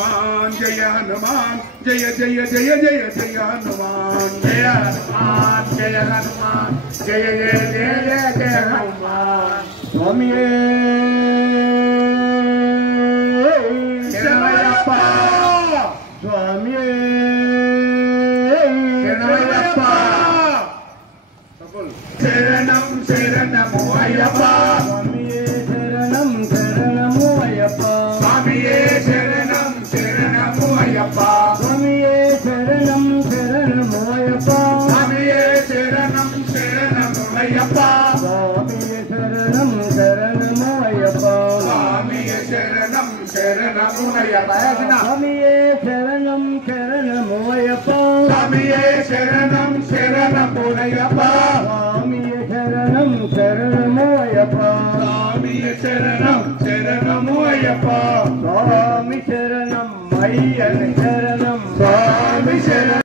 हनुमान जय हनुमान जय जय जय जय जय हनुमान जय हनुमान जय हनुमान जय जय जय जय जय हनुमान स्वामी शरणमयप्पा स्वामी शरणमयप्पा शरणम शरणम अय्यप्पा स्वामी शरणम शरणम अय्यप्पा स्वामी शरणम शरणम अय्यप्पा स्वामी शरणम शरणम अय्यप्पा स्वामी शरणम शरणम अय्यप्पा स्वामी शरणम शरणम अय्यप्पा स्वामी शरणम शरणम अय्यप्पा स्वामी शरणम शरणम अय्यप्पा स्वामी शरणम शरणम अय्यप्पा स्वामी शरणम शरणम अय्यप्पा स्वामी शरणम शरणम अय्यप्पा स्वामी शरणम अय्यन शरणम स्वामी शरणम